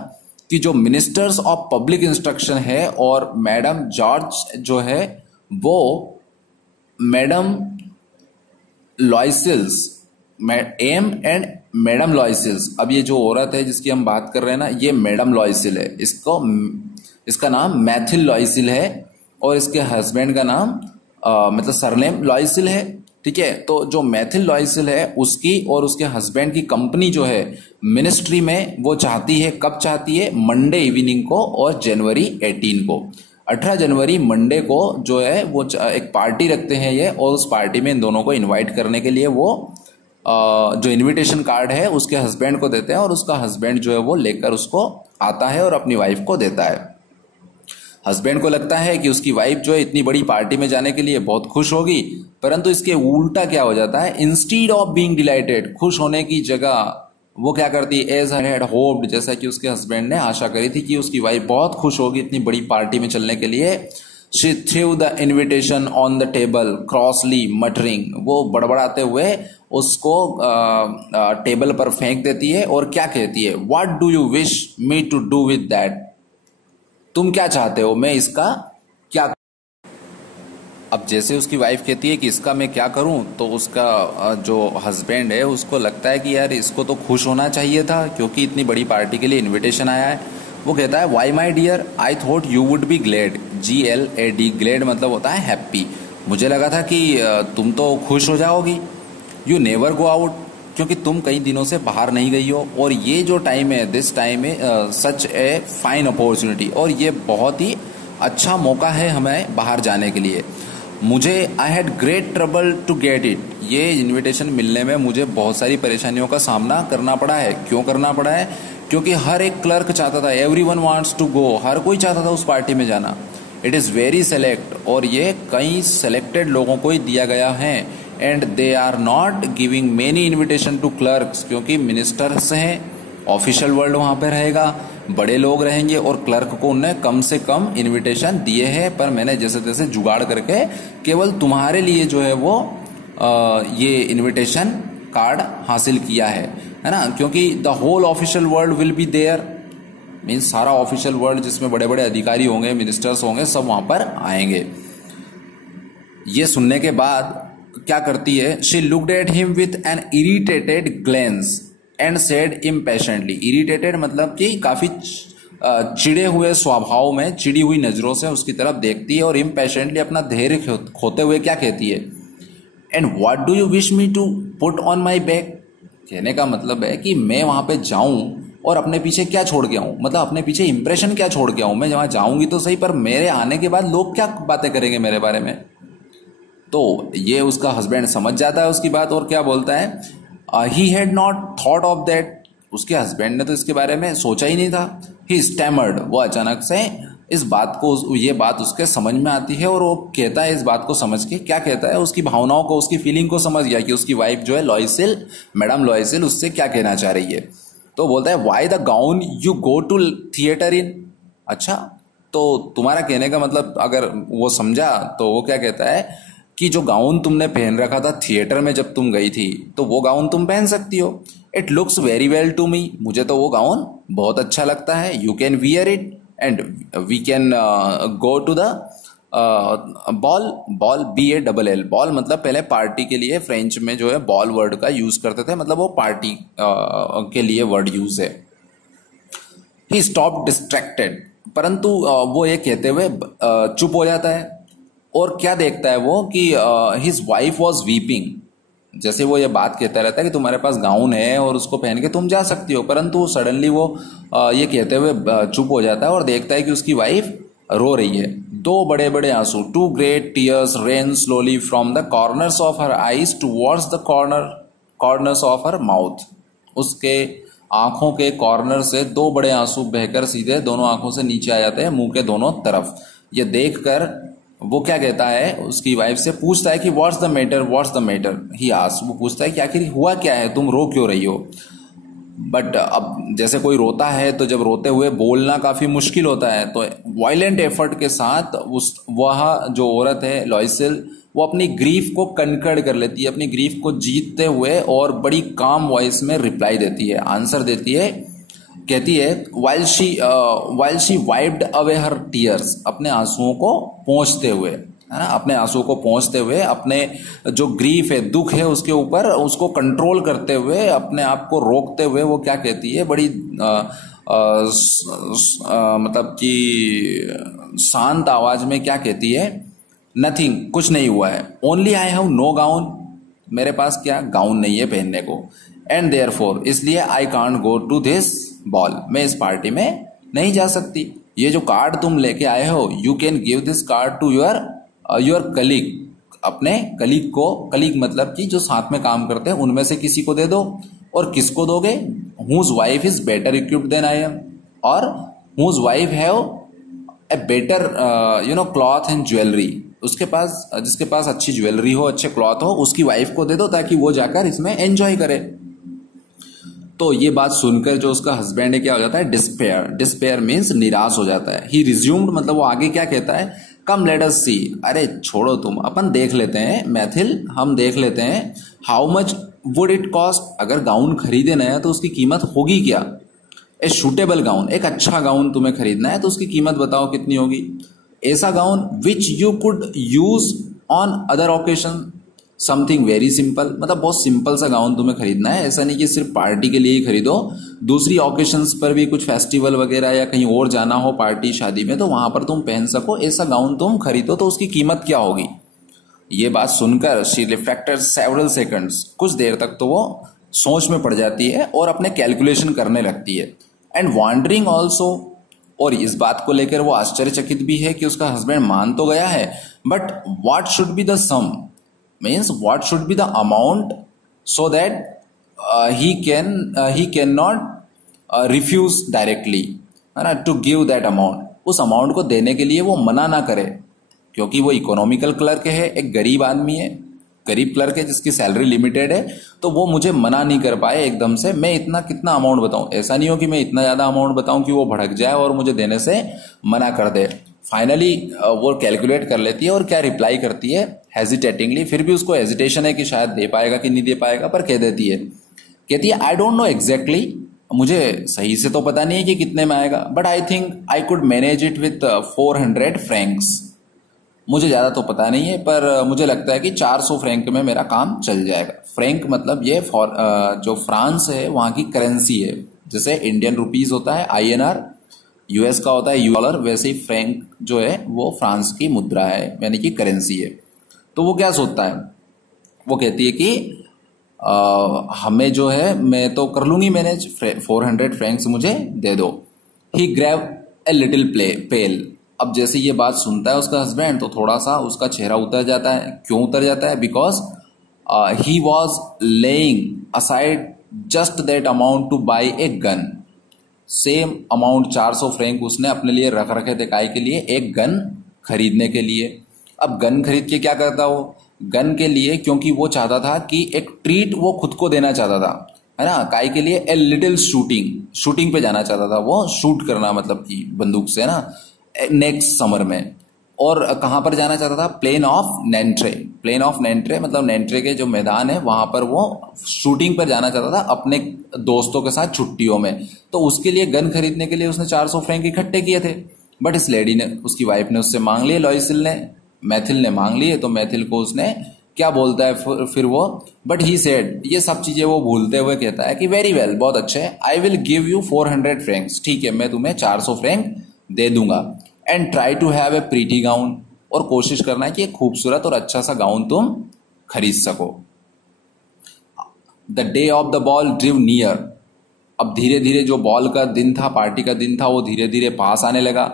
कि जो मिनिस्टर्स ऑफ पब्लिक इंस्ट्रक्शन है और मैडम जॉर्ज जो है, वो मैडम लॉयसिल्स, एम एंड मैडम लॉयसिल्स। अब ये जो औरत है जिसकी हम बात कर रहे हैं ना, ये मैडम लॉयसिल है, इसका नाम मैथिल लॉयसिल है, और इसके हस्बैंड का नाम मतलब सरनेम लॉयसिल है। ठीक है। तो जो मैथिल लॉयसेल है उसकी और उसके हस्बैंड की कंपनी जो है मिनिस्ट्री में, वो चाहती है, कब चाहती है, मंडे इवनिंग को और जनवरी 18 को, 18 जनवरी मंडे को जो है वो एक पार्टी रखते हैं ये, और उस पार्टी में इन दोनों को इनवाइट करने के लिए वो जो इनविटेशन कार्ड है उसके हस्बैंड को देते हैं, और उसका हस्बैंड जो है वो लेकर उसको आता है और अपनी वाइफ को देता है। हस्बैंड को लगता है कि उसकी वाइफ जो है इतनी बड़ी पार्टी में जाने के लिए बहुत खुश होगी, परंतु इसके उल्टा क्या हो जाता है, इंस्टीड ऑफ बीइंग डिलाइटेड, खुश होने की जगह वो क्या करती है, एज हर हैड होप्ड, जैसा कि उसके हस्बैंड ने आशा करी थी कि उसकी वाइफ बहुत खुश होगी इतनी बड़ी पार्टी में चलने के लिए, she threw the invitation on the table crossly muttering, वो बड़बड़ाते हुए उसको टेबल पर फेंक देती है और क्या कहती है, what do you wish me to do with that, तुम क्या चाहते हो मैं इसका क्या। अब जैसे उसकी वाइफ कहती है कि इसका मैं क्या करूं, तो उसका जो हस्बैंड है उसको लगता है कि यार इसको तो खुश होना चाहिए था क्योंकि इतनी बड़ी पार्टी के लिए इनविटेशन आया है। वो कहता है why my dear I thought you would be glad, GLAD, glad मतलब होता है हैप्पी, मुझे लगा था कि तुम तो खुश हो जाओगी, यू नेवर गो आउट, क्योंकि तुम कई दिनों से बाहर नहीं गई हो, और ये जो टाइम है, दिस टाइम है सच ए फाइन अपॉर्चुनिटी, और ये बहुत ही अच्छा मौका है हमें बाहर जाने के लिए। मुझे I had great trouble to get it, ये इनविटेशन मिलने में मुझे बहुत सारी परेशानियों का सामना करना पड़ा है। क्यों करना पड़ा है, क्योंकि हर एक क्लर्क चाहता था, एवरीवन वांट्स टू गो, हर कोई चाहता था उस पार्टी में जाना। इट इज़ वेरी सेलेक्ट, और ये कई सेलेक्टेड लोगों को ही दिया गया है, and they are not giving many invitations to clerks, क्योंकि मिनिस्टर्स हैं, ऑफिशियल वर्ल्ड वहाँ पे रहेगा, बड़े लोग रहेंगे, और क्लर्क को उन्होंने कम से कम इनविटेशन दिए हैं, पर मैंने जैसे तैसे जुगाड़ करके केवल तुम्हारे लिए जो है वो ये इनविटेशन कार्ड हासिल किया है ना, क्योंकि the whole official world will be there, means सारा ऑफिशियल वर्ल्ड जिसमें बड़े बड़े अधिकारी होंगे, मिनिस्टर्स होंगे, सब वहां पर आएंगे। ये सुनने के बाद क्या करती है, she looked at him with an irritated glens and said impatiently, irritated मतलब कि काफी चिड़े हुए स्वभाव में, चिड़ी हुई नजरों से उसकी तरफ देखती है, और इम्पेशेंटली अपना धैर्य खोते हुए क्या कहती है, and what do you wish me to put on my back, कहने का मतलब है कि मैं वहां पे जाऊं और अपने पीछे क्या छोड़ के आऊं, मतलब अपने पीछे इंप्रेशन क्या छोड़ के आऊं, मैं वहां जाऊंगी तो सही, पर मेरे आने के बाद लोग क्या बातें करेंगे मेरे बारे में। तो ये उसका हस्बैंड समझ जाता है उसकी बात, और क्या बोलता है, he had not thought of that, उसके हस्बैंड ने तो इसके बारे में सोचा ही नहीं था। ही स्टैमर्ड, वो अचानक से इस बात को, ये बात उसके समझ में आती है, और वो कहता है इस बात को समझ के, क्या कहता है, उसकी भावनाओं को, उसकी फीलिंग को समझ गया कि उसकी वाइफ जो है लॉयसेल, मैडम लॉयसेल उससे क्या कहना चाह रही है। तो बोलता है why the gown you go to theatre in, अच्छा तो तुम्हारा कहने का मतलब, अगर वो समझा तो वो क्या कहता है कि जो गाउन तुमने पहन रखा था थिएटर में जब तुम गई थी, तो वो गाउन तुम पहन सकती हो, it looks very well to me, मुझे तो वो गाउन बहुत अच्छा लगता है, you can wear it and we can go to the ball, ball BALL, ball मतलब पहले पार्टी के लिए फ्रेंच में जो है बॉल वर्ड का यूज करते थे, मतलब वो पार्टी के लिए वर्ड यूज है। ही स्टॉप डिस्ट्रैक्टेड, परंतु वो ये कहते हुए चुप हो जाता है, और क्या देखता है वो कि हिज वाइफ वॉज वीपिंग, जैसे वो ये बात कहता रहता है कि तुम्हारे पास गाउन है और उसको पहन के तुम जा सकती हो, परंतु सडनली वो ये कहते हुए चुप हो जाता है और देखता है कि उसकी वाइफ रो रही है। दो बड़े बड़े आंसू, 2 great tears ran slowly from the corners of her eyes towards the corners of her mouth, उसके आंखों के कॉर्नर से 2 बड़े आंसू बहकर सीधे दोनों आंखों से नीचे आ जाते हैं मुंह के दोनों तरफ। ये देखकर वो क्या कहता है, उसकी वाइफ से पूछता है कि what's the matter he asked, वो पूछता है कि आखिर हुआ क्या है, तुम रो क्यों रही हो। बट अब जैसे कोई रोता है तो जब रोते हुए बोलना काफी मुश्किल होता है, तो वायलेंट एफर्ट के साथ वह जो औरत है लॉयसेल, वो अपनी ग्रीफ को कनकड़ कर लेती है, अपनी ग्रीफ को जीतते हुए, और बड़ी काम वॉइस में रिप्लाई देती है, आंसर देती है। कहती है while she wiped away her tears, अपने आंसुओं को पोंछते हुए, है ना, अपने आंसुओं को पोंछते हुए, अपने जो ग्रीफ है, दुख है, उसके ऊपर उसको कंट्रोल करते हुए, अपने आप को रोकते हुए, वो क्या कहती है, बड़ी मतलब कि शांत आवाज में क्या कहती है, नथिंग, कुछ नहीं हुआ है, only I have no gown, मेरे पास क्या गाउन नहीं है पहनने को, एंड देयरफॉर इसलिए I can't go to this ball, मैं इस पार्टी में नहीं जा सकती। ये जो कार्ड तुम लेके आए हो, you can give this card to your colleague, अपने कलीग को, कलीग मतलब कि जो साथ में काम करते हैं उनमें से किसी को दे दो। और किसको दोगे? Whose wife is better equipped than I am, और whose wife have a better cloth and jewellery, उसके पास, जिसके पास अच्छी ज्वेलरी हो, अच्छे क्लॉथ हो, उसकी वाइफ को दे दो ताकि वो जाकर इसमें एंजॉय करे। तो ये बात सुनकर जो उसका हस्बैंड है क्या हो जाता है? डिस्पेयर। डिस्पेयर मीन्स निराश हो जाता है। ही रिज्यूम्ड मतलब वो आगे क्या कहता है? कम लेट अस सी, अरे छोड़ो तुम, अपन देख लेते हैं मैथिल, हम देख लेते हैं। How much would it cost, अगर गाउन खरीदे नया तो उसकी कीमत होगी क्या? ए सूटेबल गाउन, एक अच्छा गाउन तुम्हें खरीदना है तो उसकी कीमत बताओ कितनी होगी? ऐसा gown which you could use on other occasion, something very simple, मतलब बहुत सिंपल सा गाउन तुम्हें खरीदना है, ऐसा नहीं कि सिर्फ पार्टी के लिए ही खरीदो, दूसरी ओकेशंस पर भी, कुछ फेस्टिवल वगैरह या कहीं और जाना हो पार्टी शादी में तो वहां पर तुम पहन सको, ऐसा गाउन तुम खरीदो। तो उसकी कीमत क्या होगी? ये बात सुनकर शी रिफ्लेक्टेड सेवरल सेकंड्स, कुछ देर तक तो वो सोच में पड़ जाती है और अपने कैलकुलेशन करने लगती है। एंड वॉन्डरिंग ऑल्सो, और इस बात को लेकर वो आश्चर्यचकित भी है कि उसका हस्बैंड मान तो गया है, but what should be the sum, means what should be the amount so that he can not refuse directly, है ना, टू गिव दैट अमाउंट, उस अमाउंट को देने के लिए वो मना ना करे, क्योंकि वो इकोनॉमिकल क्लर्क है, एक गरीब आदमी है, गरीब क्लर्क है जिसकी सैलरी लिमिटेड है, तो वो मुझे मना नहीं कर पाए एकदम से। मैं इतना कितना अमाउंट बताऊं, ऐसा नहीं हो कि मैं इतना ज्यादा अमाउंट बताऊं कि वो भड़क जाए और मुझे देने से मना कर दे। फाइनली वो कैलकुलेट कर लेती है और क्या रिप्लाई करती है, हेजिटेटिंगली, फिर भी उसको हेजिटेशन है कि शायद दे पाएगा कि नहीं दे पाएगा, पर कह देती है, कहती है आई डोंट नो एग्जैक्टली, मुझे सही से तो पता नहीं है कि कितने में आएगा, but I think I could manage it with 400 Franks, मुझे ज्यादा तो पता नहीं है पर मुझे लगता है कि 400 फ्रैंक में मेरा काम चल जाएगा। फ्रैंक मतलब ये जो फ्रांस है वहां की करेंसी है, जैसे इंडियन रुपीज होता है INR, US का होता है डॉलर, वैसे ही फ्रैंक जो है वो फ्रांस की मुद्रा है, यानी कि करेंसी है। तो वो क्या सोचता है, वो कहती है कि हमें जो है, मैं तो कर लूंगी मैनेज, 400 फ्रैंक्स मुझे दे दो। ही ग्रैब ए लिटिल पेल, अब जैसे ये बात सुनता है उसका हस्बैंड तो थोड़ा सा उसका चेहरा उतर जाता है। क्यों उतर जाता है? Because he was laying aside just that amount two by a gun, same amount 400 Frank उसने अपने लिए रख रखे थे काय के लिए, एक गन खरीदने के लिए। अब गन खरीद के क्या करता वो? गन के लिए, क्योंकि वो चाहता था कि एक ट्रीट वो खुद को देना चाहता था, है ना, काय के लिए ए लिटिल शूटिंग पे जाना चाहता था वो, शूट करना मतलब कि बंदूक से ना, नेक्स्ट समर में। और कहां पर जाना चाहता था? प्लेन ऑफ नेंट्रे मतलब नेंट्रे के जो मैदान है वहां पर वो शूटिंग पर जाना चाहता था अपने दोस्तों के साथ छुट्टियों में। तो उसके लिए गन खरीदने के लिए उसने 400 फ्रैंक इकट्ठे किए थे, बट इस लेडी ने, उसकी वाइफ ने उससे मांग लिए, लॉयसिल ने, मैथिल ने मांग लिए। तो मैथिल को उसने क्या बोलता है फिर वो, बट ही सेड, ये सब चीजें वो भूलते हुए कहता है कि वेरी वेल, बहुत अच्छे, I will give you 400 francs, ठीक है मैं तुम्हें 400 फ्रैंक दे दूंगा। And try to have a pretty gown, और कोशिश करना है कि एक खूबसूरत और अच्छा सा गाउन तुम खरीद सको। The day of the ball drew near, अब धीरे धीरे जो बॉल का दिन था, पार्टी का दिन था, वो धीरे धीरे पास आने लगा।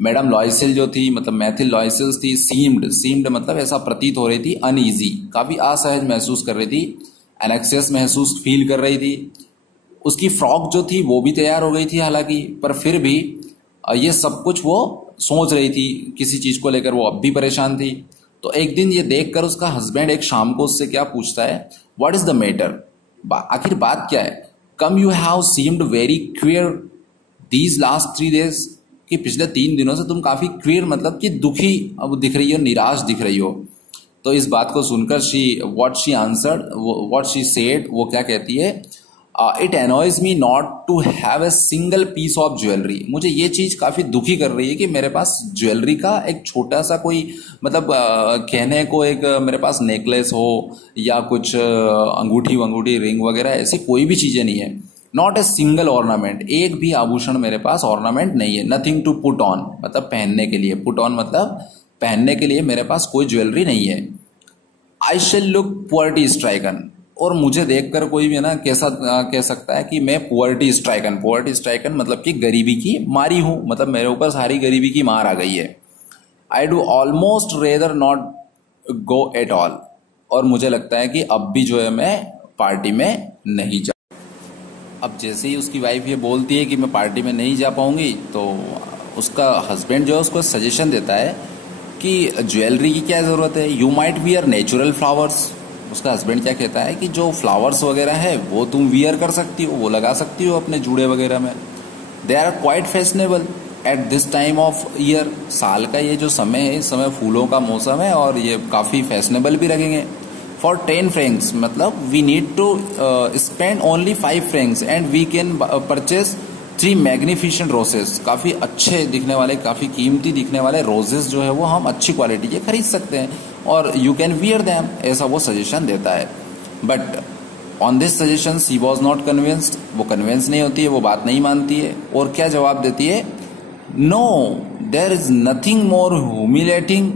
मैडम लॉयसिल जो थी, मतलब मैथिल लॉयसिल थी, सीम्ड मतलब ऐसा प्रतीत हो रही थी, अनईजी, काफी असहज महसूस कर रही थी, एनेक्सियस महसूस फील कर रही थी। उसकी फ्रॉक जो थी वो भी तैयार हो गई थी हालांकि, पर फिर भी ये सब कुछ वो सोच रही थी, किसी चीज को लेकर वो अब भी परेशान थी। तो एक दिन ये देखकर उसका हस्बैंड एक शाम को उससे क्या पूछता है, व्हाट इज द मैटर, आखिर बात क्या है? Come you have seemed very queer these last 3 days, कि पिछले 3 दिनों से तुम काफी क्वियर मतलब कि दुखी अब दिख रही हो, निराश दिख रही हो। तो इस बात को सुनकर व्हाट शी सेड, वो क्या कहती है, it annoys me not to have a single piece of jewellery, मुझे ये चीज काफी दुखी कर रही है कि मेरे पास ज्वेलरी का एक छोटा सा कोई मतलब कहने को एक मेरे पास नेकलेस हो या कुछ अंगूठी वंगूठी रिंग वगैरह ऐसी कोई भी चीजें नहीं है। नॉट ए सिंगल ऑर्नामेंट, एक भी आभूषण मेरे पास ऑर्नामेंट नहीं है। नथिंग टू पुट ऑन मतलब पहनने के लिए, पुट ऑन मतलब पहनने के लिए मेरे पास कोई ज्वेलरी नहीं है। I shall look poverty stricken, और मुझे देखकर कोई भी ना कैसा कह सकता है कि मैं पुअर्टी स्ट्राइकन मतलब कि गरीबी की मारी हूं, मतलब मेरे ऊपर सारी गरीबी की मार आ गई है। I do almost rather not go at all, और मुझे लगता है कि अब भी जो है मैं पार्टी में नहीं जा। अब जैसे ही उसकी वाइफ ये बोलती है कि मैं पार्टी में नहीं जा पाऊंगी, तो उसका हस्बैंड जो है उसको सजेशन देता है कि ज्वेलरी की क्या ज़रूरत है, you might wear natural flowers. उसका हस्बैंड क्या कहता है कि जो फ्लावर्स वगैरह है वो तुम वियर कर सकती हो, वो लगा सकती हो अपने जूड़े वगैरह में। They are quite fashionable at this time of year, साल का ये जो समय है, इस समय फूलों का मौसम है और ये काफ़ी फैशनेबल भी लगेंगे। फॉर 10 फ्रैंक्स मतलब we need to spend only 5 francs and we can purchase 3 magnificent roses. काफ़ी अच्छे दिखने वाले, काफ़ी कीमती दिखने वाले रोजेस जो है वो हम अच्छी क्वालिटी के खरीद सकते हैं, और यू कैन वियर दैम, ऐसा वो सजेशन देता है। But on this suggestion she was not convinced, वो कन्विंस नहीं होती है, वो बात नहीं मानती है, और क्या जवाब देती है, no there is nothing more humiliating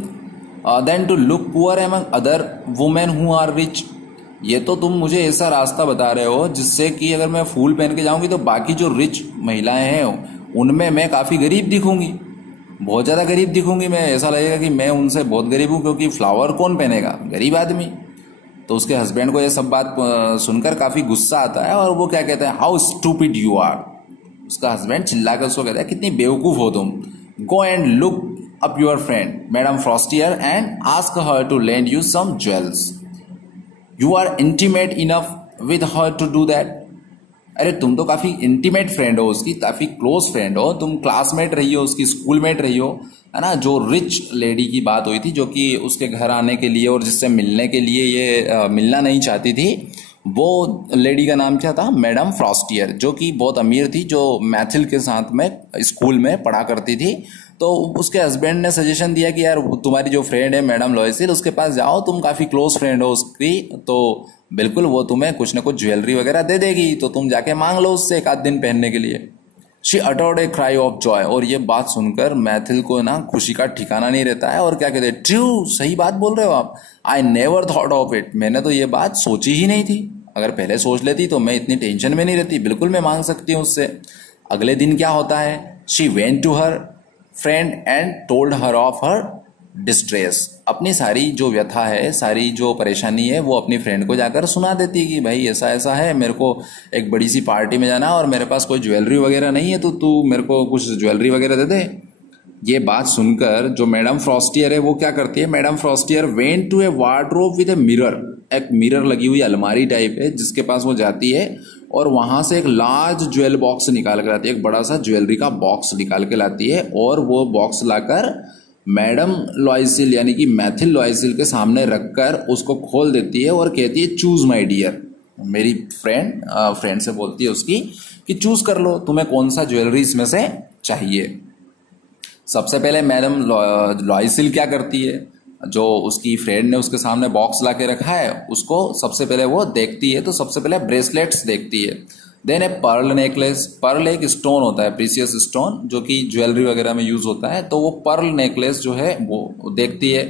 than to look poor among other women who are rich. ये तो तुम मुझे ऐसा रास्ता बता रहे हो जिससे कि अगर मैं फूल पहन के जाऊंगी तो बाकी जो रिच महिलाएं हैं उनमें मैं काफ़ी गरीब दिखूंगी, बहुत ज़्यादा गरीब दिखूंगी मैं, ऐसा लगेगा कि मैं उनसे बहुत गरीब हूँ, क्योंकि फ्लावर कौन पहनेगा, गरीब आदमी। तो उसके हस्बैंड को ये सब बात सुनकर काफ़ी गुस्सा आता है, और वो क्या कहता है, हाउ स्टूपिड यू आर। उसका हस्बैंड चिल्लाकर उसको कहता है, कितनी बेवकूफ़ हो तुम। Go and look up your friend madam Forestier and ask her to lend you some jewels, you are intimate enough with her to do that. अरे तुम तो काफी इंटीमेट फ्रेंड हो उसकी, काफी क्लोज फ्रेंड हो, तुम क्लासमेट रही हो उसकी, स्कूलमेट रही हो, है ना। जो रिच लेडी की बात हुई थी जो कि उसके घर आने के लिए और जिससे मिलने के लिए ये मिलना नहीं चाहती थी, वो लेडी का नाम क्या था, मैडम फ्रॉस्टियर, जो कि बहुत अमीर थी, जो मैथिल के साथ में स्कूल में पढ़ा करती थी। तो उसके हस्बैंड ने सजेशन दिया कि यार तुम्हारी जो फ्रेंड है मैडम लॉयसिल, उसके पास जाओ, तुम काफ़ी क्लोज फ्रेंड हो उसकी, तो बिल्कुल वो तुम्हें कुछ ना कुछ ज्वेलरी वगैरह दे देगी, तो तुम जाके मांग लो उससे एक आध दिन पहनने के लिए। She uttered a cry of Joy, और ये बात सुनकर मैथिल को ना खुशी का ठिकाना नहीं रहता है, और क्या कहते हैं, ट्रू, सही बात बोल रहे हो आप, I never thought of it, मैंने तो ये बात सोची ही नहीं थी, अगर पहले सोच लेती तो मैं इतनी टेंशन में नहीं रहती, बिल्कुल मैं मांग सकती हूँ उससे। अगले दिन क्या होता है, she went to her friend and told her of her distress, अपनी सारी जो व्यथा है, सारी जो परेशानी है, वो अपनी फ्रेंड को जाकर सुना देती है कि भाई ऐसा ऐसा है, मेरे को एक बड़ी सी पार्टी में जाना और मेरे पास कोई ज्वेलरी वगैरह नहीं है, तो तू मेरे को कुछ ज्वेलरी वगैरह दे दे। ये बात सुनकर जो मैडम फ्रॉस्टियर है वो क्या करती है, madam Forestier went to a wardrobe with a mirror, एक मिरर लगी हुई अलमारी टाइप है जिसके पास वो जाती है, और वहां से एक लार्ज ज्वेल बॉक्स निकाल कर लाती है, एक बड़ा सा ज्वेलरी का बॉक्स निकाल के लाती है, और वो बॉक्स लाकर मैडम लॉयसिल यानी कि मैथिल लॉयसिल के सामने रखकर उसको खोल देती है और कहती है, चूज माय डियर, मेरी फ्रेंड से बोलती है उसकी कि चूज कर लो तुम्हें कौन सा ज्वेलरी इसमें से चाहिए। सबसे पहले मैडम लॉयसिल क्या करती है, जो उसकी फ्रेंड ने उसके सामने बॉक्स ला के रखा है उसको सबसे पहले वो देखती है, तो सबसे पहले ब्रेसलेट्स देखती है, देन ए पर्ल नेकलेस, पर्ल एक स्टोन होता है, प्रीसियस स्टोन जो कि ज्वेलरी वगैरह में यूज होता है, तो वो पर्ल नेकलेस जो है वो देखती है।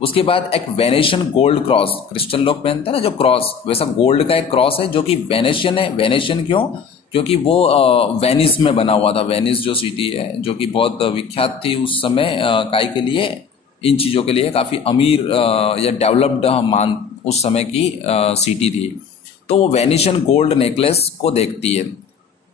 उसके बाद एक वेनेशियन गोल्ड क्रॉस, क्रिश्चियन लोग पहनते हैं ना जो क्रॉस, वैसा गोल्ड का एक क्रॉस है जो कि वेनेशियन है। वेनेशियन क्यों, क्योंकि वो वेनिस में बना हुआ था, वेनिस जो सिटी है जो कि बहुत विख्यात थी उस समय काय के लिए, इन चीज़ों के लिए काफ़ी अमीर या डेवलप्ड मान उस समय की सिटी थी। तो वो वेनिशियन गोल्ड नेकलेस को देखती है,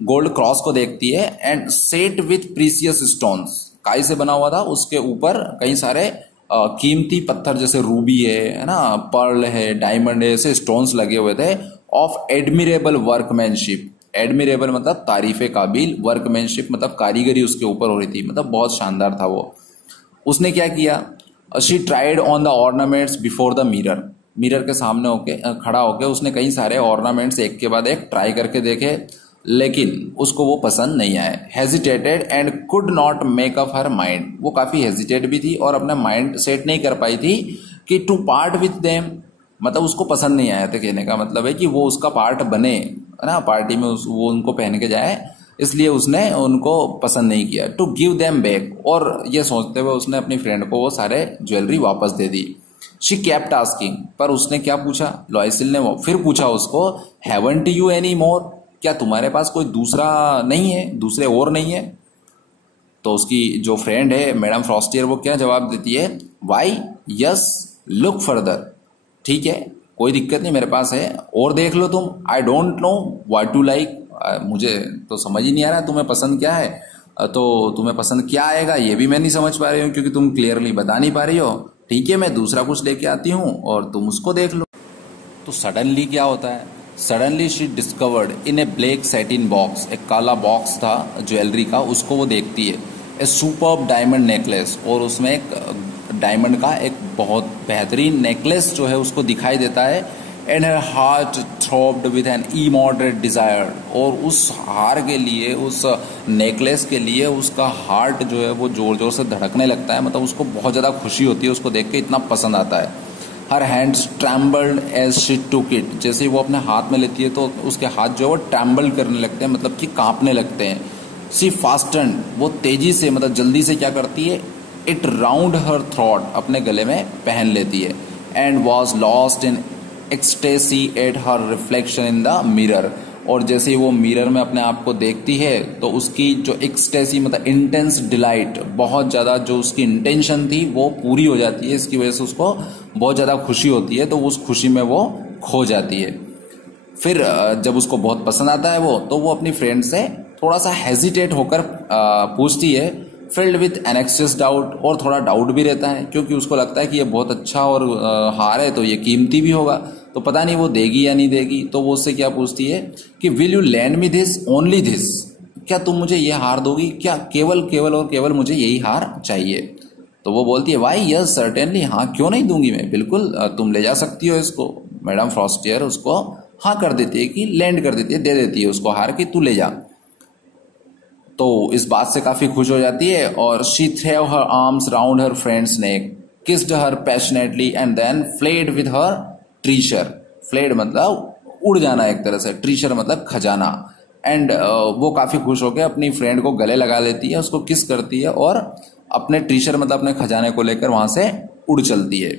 गोल्ड क्रॉस को देखती है, and set with precious stones, काय से बना हुआ था, उसके ऊपर कई सारे कीमती पत्थर जैसे रूबी है ना, पर्ल है, डायमंड है, ऐसे स्टोन्स लगे हुए थे, ऑफ एडमिरेबल वर्कमैनशिप, एडमिरेबल मतलब तारीफे काबिल, वर्कमैनशिप मतलब कारीगरी उसके ऊपर हो रही थी, मतलब बहुत शानदार था वो। उसने क्या किया, she tried on the ornaments before the mirror, mirror के सामने होके खड़ा होके उसने कई सारे ऑर्नामेंट्स एक के बाद एक ट्राई करके देखे, लेकिन उसको वो पसंद नहीं आए। Hesitated and could not make up her mind, वो काफी हेजिटेट भी थी और अपना माइंड सेट नहीं कर पाई थी कि टू पार्ट विथ देम, मतलब उसको पसंद नहीं आया था, कहने का मतलब है कि वो उसका पार्ट बने, है ना, पार्टी में वो उनको पहन के जाए, इसलिए उसने उनको पसंद नहीं किया। टू गिव देम बैक, और ये सोचते हुए उसने अपनी फ्रेंड को वो सारे ज्वेलरी वापस दे दी। शी केप्ट आस्किंग, पर उसने क्या पूछा, लॉयसिल ने वो फिर पूछा उसको, हैवंट यू एनी मोर, क्या तुम्हारे पास कोई दूसरा नहीं है, दूसरे और नहीं है। तो उसकी जो फ्रेंड है मैडम फ्रॉस्टियर वो क्या जवाब देती है, वाई यस लुक फर्दर, ठीक है कोई दिक्कत नहीं मेरे पास है और देख लो तुम, I don't know what to like, मुझे तो समझ ही नहीं आ रहा तुम्हें पसंद क्या है, तो तुम्हें पसंद क्या आएगा ये भी मैं नहीं समझ पा रही हूँ क्योंकि तुम क्लियरली बता नहीं पा रही हो, ठीक है मैं दूसरा कुछ लेके आती हूँ और तुम उसको देख लो। तो सडनली क्या होता है, suddenly she discovered in A black satin box, एक काला बॉक्स था ज्वेलरी का, उसको वो देखती है, ए सुपर्ब डायमंड नेकलेस, और उसमें एक डायमंड का एक बहुत बेहतरीन नेकलेस जो है उसको दिखाई देता है, and her heart throbbed with an immoderate desire, और उस हार के लिए, उस नेकलेस के लिए उसका हार्ट जो है वो जोर जोर से धड़कने लगता है, मतलब उसको बहुत ज़्यादा खुशी होती है उसको देख के, इतना पसंद आता है। Her hands trembled as she took it, जैसे ही वो अपने हाथ में लेती है तो उसके हाथ जो है वो ट्रैम्बल करने लगते हैं, मतलब कि कांपने लगते हैं। सी फास्टन, वो तेजी से मतलब जल्दी से क्या करती है, इट राउंड हर थ्रॉट, अपने गले में पहन लेती है, and was lost in ecstasy at her reflection in the mirror, और जैसे ही वो मिरर में अपने आप को देखती है तो उसकी जो एक्सटेसी मतलब इंटेंस डिलाइट, बहुत ज़्यादा जो उसकी इंटेंशन थी वो पूरी हो जाती है, इसकी वजह से उसको बहुत ज़्यादा खुशी होती है, तो उस खुशी में वो खो जाती है। फिर जब उसको बहुत पसंद आता है वो, तो वो अपनी फ्रेंड से थोड़ा सा हेजिटेट होकर पूछती है, फिल्ड विथ एनेक्सियस डाउट, और थोड़ा डाउट भी रहता है क्योंकि उसको लगता है कि ये बहुत अच्छा और हार है तो ये कीमती भी होगा, तो पता नहीं वो देगी या नहीं देगी। तो वो उससे क्या पूछती है कि will you land me this only this, क्या तुम मुझे ये हार दोगी क्या, केवल केवल और केवल मुझे यही हार चाहिए। तो वो बोलती है वाई यस सर्टेनली, हाँ क्यों नहीं दूंगी मैं, बिल्कुल तुम ले जा सकती हो इसको। मैडम फ्रॉस्टियर उसको हाँ कर देती है कि लैंड कर देती है, दे देती है उसको हार कि तू ले जा। तो इस बात से काफी खुश हो जाती है और she threw her arms round her friend's neck, kissed her passionately and then fled with her treasure, fled मतलब उड़ जाना एक तरह से, ट्रीशर मतलब खजाना, एंड वो काफी खुश होकर अपनी फ्रेंड को गले लगा लेती है, उसको किस करती है और अपने ट्रीशर मतलब अपने खजाने को लेकर वहां से उड़ चलती है।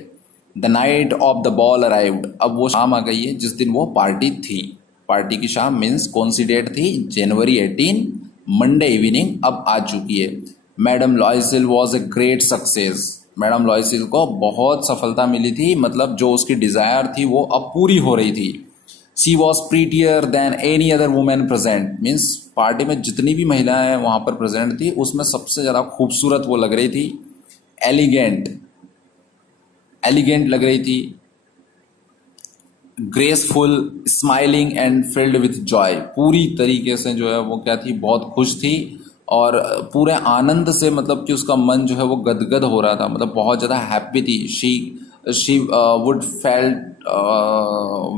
The night of the ball arrived, अब वो शाम आ गई है जिस दिन वो पार्टी थी, पार्टी की शाम मीन्स कौन सी डेट थी, जनवरी 18, मंडे इवनिंग अब आ चुकी है। Madam Loisel was a great success, madam Loisel को बहुत सफलता मिली थी, मतलब जो उसकी डिजायर थी वो अब पूरी हो रही थी। She was prettier than any other women present, means party में जितनी भी महिलाएं वहां पर प्रेजेंट थी उसमें सबसे ज्यादा खूबसूरत वो लग रही थी, एलिगेंट, एलिगेंट लग रही थी, graceful, smiling and filled with Joy, पूरी तरीके से जो है वो क्या थी, बहुत खुश थी और पूरे आनंद से, मतलब कि उसका मन जो है वो गदगद हो रहा था, मतलब बहुत ज्यादा हैप्पी थी। She would felt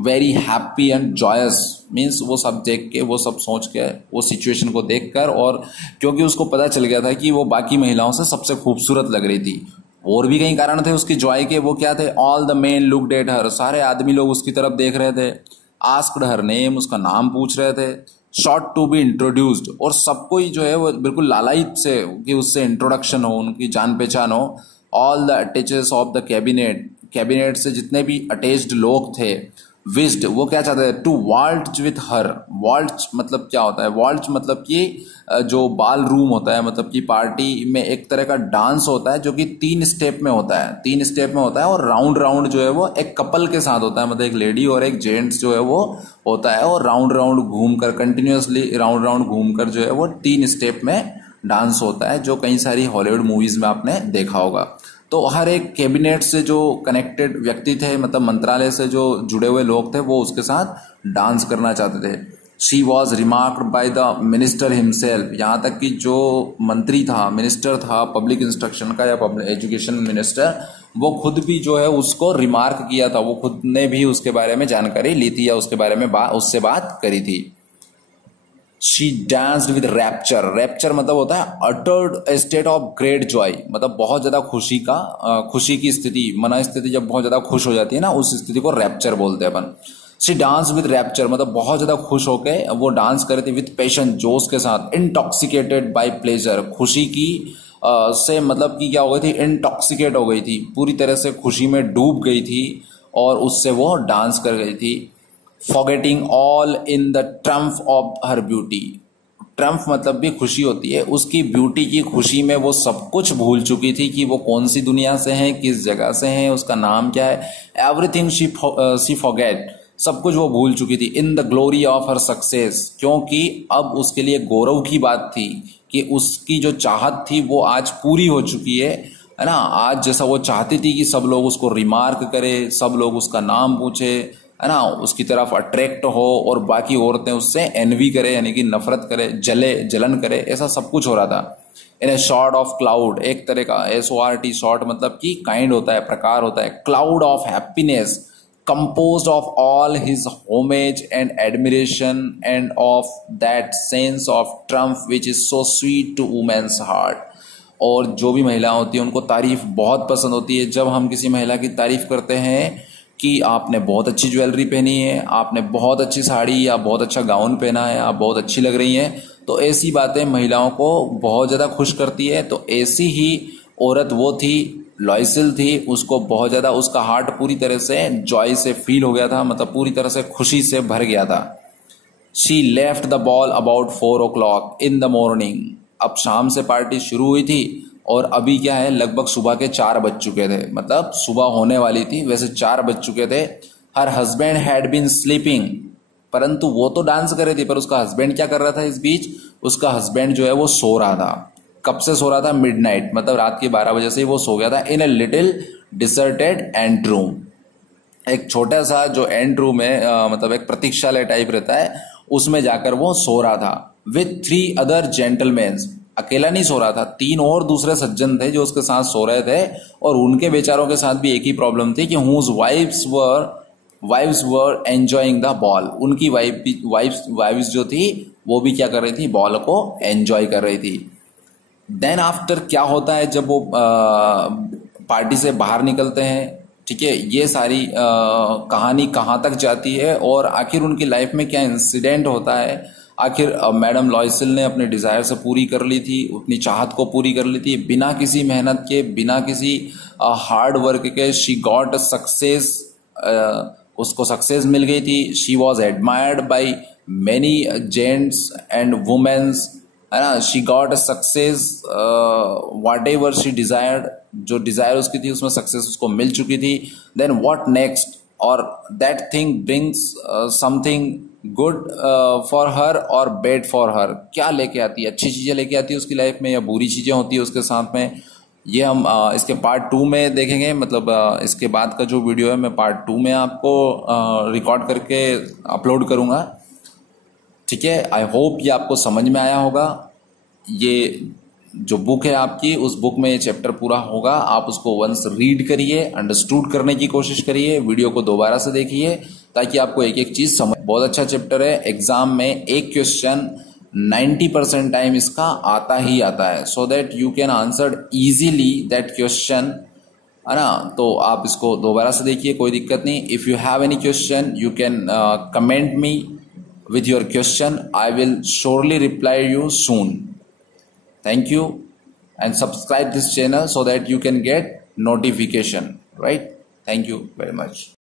very happy and joyous, means वो सब देख के, वो सब सोच के, वो सिचुएशन को देख कर, और क्योंकि उसको पता चल गया था कि वो बाकी महिलाओं से सबसे खूबसूरत लग रही थी। और भी कई कारण थे उसकी जॉय के, वो क्या थे, all the main looked at her, सारे आदमी लोग उसकी तरफ देख रहे थे, आस्क्ड हर नेम, उसका नाम पूछ रहे थे, शॉर्ट टू बी इंट्रोड्यूस्ड, और सबको ही जो है वो बिल्कुल लालायित से कि उससे इंट्रोडक्शन हो, उनकी जान पहचान हो। All the attaches of the cabinet, cabinet से जितने भी अटैच्ड लोग थे, विस्ड, वो क्या चाहते थे, to waltz with her, waltz मतलब क्या होता है, वाल्ट मतलब कि जो बाल रूम होता है, मतलब कि पार्टी में एक तरह का डांस होता है जो कि 3 स्टेप में होता है, 3 स्टेप में होता है, और राउंड राउंड जो है वो एक कपल के साथ होता है, मतलब एक लेडी और एक जेंट्स जो है वो होता है, और राउंड राउंड घूमकर, कंटिन्यूअसली राउंड राउंड घूमकर जो है वो 3 स्टेप में डांस होता है, जो कई सारी हॉलीवुड मूवीज में आपने देखा होगा। तो हर एक कैबिनेट से जो कनेक्टेड व्यक्ति थे, मतलब मंत्रालय से जो जुड़े हुए लोग थे, वो उसके साथ डांस करना चाहते थे। She was remarked by the minister himself, यहाँ तक कि जो मंत्री था, मिनिस्टर था पब्लिक इंस्ट्रक्शन का या पब्लिक एजुकेशन मिनिस्टर, वो खुद भी जो है उसको रिमार्क किया था, वो खुद ने भी उसके बारे में जानकारी ली थी या उसके बारे में उससे बात करी थी। She danced with rapture, rapture मतलब होता है uttered A state of great Joy, मतलब बहुत ज्यादा खुशी का, खुशी की स्थिति, मन स्थिति जब बहुत ज्यादा खुश हो जाती है ना, उस स्थिति को रैप्चर बोलते हैं अपन। शी डांस विद रैप्चर मतलब बहुत ज्यादा खुश होके वो डांस कर रही थी, विद पैशन, जोश के साथ, इंटॉक्सिकेटेड बाय प्लेजर, खुशी की से मतलब कि क्या हो गई थी, इंटॉक्सिकेट हो गई थी, पूरी तरह से खुशी में डूब गई थी और उससे वो डांस कर गई थी। Forgetting all in the triumph of her beauty, triumph मतलब भी खुशी होती है, उसकी ब्यूटी की खुशी में वो सब कुछ भूल चुकी थी कि वो कौन सी दुनिया से है, किस जगह से है, उसका नाम क्या है। एवरीथिंग शी फॉरगेट, सब कुछ वो भूल चुकी थी। In the glory of her success, क्योंकि अब उसके लिए गौरव की बात थी कि उसकी जो चाहत थी वो आज पूरी हो चुकी है ना। आज जैसा वो चाहती थी कि सब लोग उसको रिमार्क करे, सब लोग उसका नाम पूछे, है ना, उसकी तरफ अट्रैक्ट हो और बाकी औरतें उससे एनवी करे, यानी कि नफरत करे, जलन करे, ऐसा सब कुछ हो रहा था। इन ए शॉर्ट ऑफ क्लाउड, एक तरह का SORT, शॉर्ट मतलब कि काइंड होता है, प्रकार होता है, cloud of happiness composed of all his homage and admiration and of that sense of triumph which is so sweet to woman's heart। और जो भी महिला होती है उनको तारीफ बहुत पसंद होती है। जब हम किसी महिला की तारीफ करते हैं कि आपने बहुत अच्छी ज्वेलरी पहनी है, आपने बहुत अच्छी साड़ी या बहुत अच्छा गाउन पहना है, आप बहुत अच्छी लग रही हैं, तो ऐसी बातें महिलाओं को बहुत ज़्यादा खुश करती है। तो ऐसी ही औरत वो थी, लॉयसिल थी, उसको बहुत ज़्यादा, उसका हार्ट पूरी तरह से जॉय से फील हो गया था, मतलब पूरी तरह से खुशी से भर गया था। She left the ball about 4 o'clock in the morning, अब शाम से पार्टी शुरू हुई थी और अभी क्या है, लगभग सुबह के 4 बज चुके थे, मतलब सुबह होने वाली थी, वैसे 4 बज चुके थे। Her husband had been sleeping, परंतु वो तो डांस कर रही थी, पर उसका हस्बैंड क्या कर रहा था इस बीच, उसका हस्बैंड जो है वो सो रहा था। कब से सो रहा था, मिडनाइट, मतलब रात के 12 बजे से ही वो सो गया था। इन ए लिटिल डिसर्टेड एंड रूम, एक छोटा सा जो एंड रूम है, मतलब एक प्रतीक्षालय टाइप रहता है, उसमें जाकर वो सो रहा था। विथ 3 अदर जेंटलमैन, अकेला नहीं सो रहा था, 3 और दूसरे सज्जन थे जो उसके साथ सो रहे थे, और उनके बेचारों के साथ भी एक ही प्रॉब्लम थी कि whose wives were enjoying the ball, उनकी वाइव्स जो थी वो भी क्या कर रही थी, बॉल को एंजॉय कर रही थी। देन आफ्टर क्या होता है जब वो पार्टी से बाहर निकलते हैं, ठीक है, ये सारी कहानी कहाँ तक जाती है और आखिर उनकी लाइफ में क्या इंसिडेंट होता है। आखिर मैडम लॉयसिल ने अपने डिजायर से पूरी कर ली थी, अपनी चाहत को पूरी कर ली थी, बिना किसी मेहनत के, बिना किसी हार्ड वर्क के। शी गॉट सक्सेस, उसको सक्सेस मिल गई थी। She was admired by many gents and womens, है ना। She got a success, whatever she desired, जो डिजायर उसकी थी उसमें सक्सेस उसको मिल चुकी थी। देन व्हाट नेक्स्ट, और that thing brings something good for her और बैड फॉर हर, क्या लेके आती है, अच्छी चीजें लेके आती है उसकी लाइफ में या बुरी चीजें होती है उसके साथ में, ये हम इसके पार्ट 2 में देखेंगे। मतलब इसके बाद का जो वीडियो है मैं पार्ट 2 में आपको रिकॉर्ड करके अपलोड करूंगा, ठीक है। आई होप ये आपको समझ में आया होगा। ये जो बुक है आपकी, उस बुक में ये चैप्टर पूरा होगा, आप उसको वंस रीड करिए, अंडरस्टूड करने की कोशिश करिए, वीडियो को दोबारा से देखिए ताकि आपको एक एक चीज समझ। बहुत अच्छा चैप्टर है, एग्जाम में एक क्वेश्चन 90% टाइम इसका आता ही आता है, so that you can answer easily that question, है ना। तो आप इसको दोबारा से देखिए, कोई दिक्कत नहीं। If you have any question you can comment me with your question. I will surely reply you soon. Thank you, and subscribe this channel so that you can get notification, right? Thank you very much.